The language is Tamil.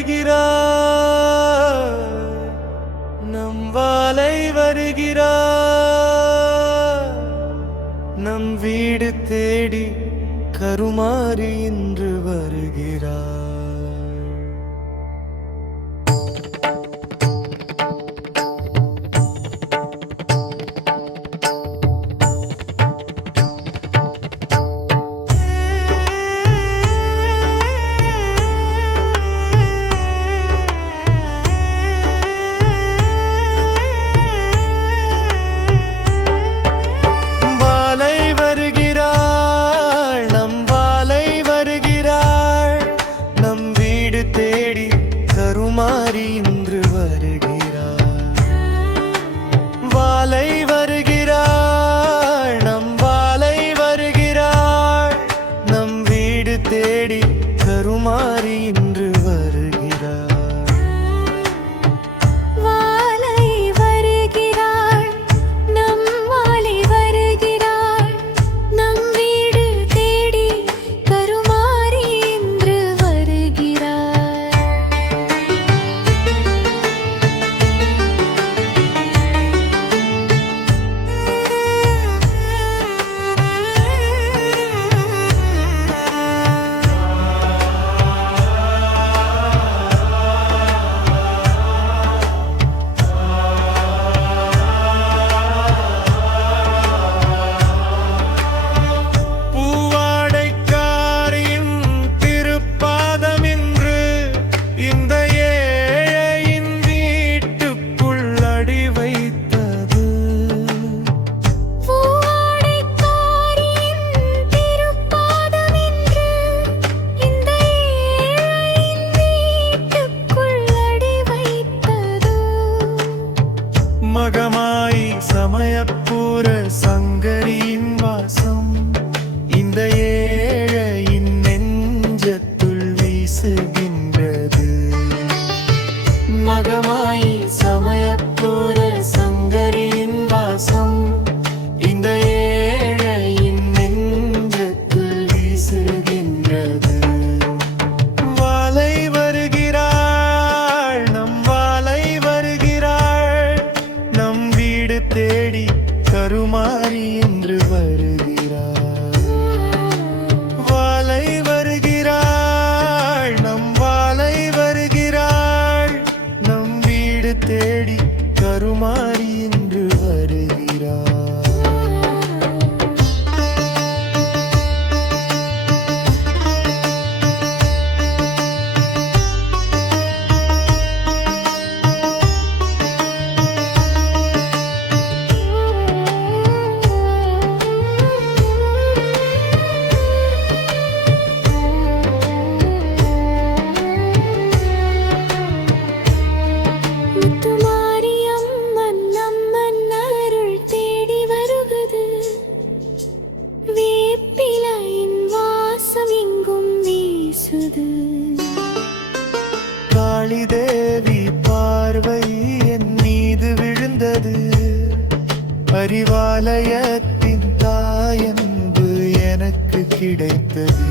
வருகிறார், நம் வாலை வருகிறார், நம் வீடு தேடி கருமாறி இன்று வருகிறார். கருமாறி இன்று வருகிறார், வாலை வருகிறார், நம் வாலை வருகிறார், நம் வீடு தேடி கருமாறி இன்று வருகிறார். வாலை வருகிறார், நம் வாலை வருகிறார், நம் வீடு தேடி கருமாறி இன்று வருகிறார். மகமாய் சமயப்பூர சங்கரியின் வாசம் இந்த ஏழையின் நெஞ்சத்துள் வீசுகின்றது. மகமாய் சமயப்பூர சங்கரியின் வாசம் இந்த ஏழையின் நெஞ்சத்துள் வீசுகின்றது. வாலை வருகிறாள், நம் வாலை வருகிறாள், நம் வீடு தேடி கருமாறி என்று வருகிறார். வாலை வருகிறாள், நம் வாலை வருகிறாள், நம் வீடு தேடி கருமாறி என்று வருகிறார். காளி தேவி பார்வை என் மீது விழுந்தது, அறிவாலயத்தின் தாயன்பு எனக்கு கிடைத்தது.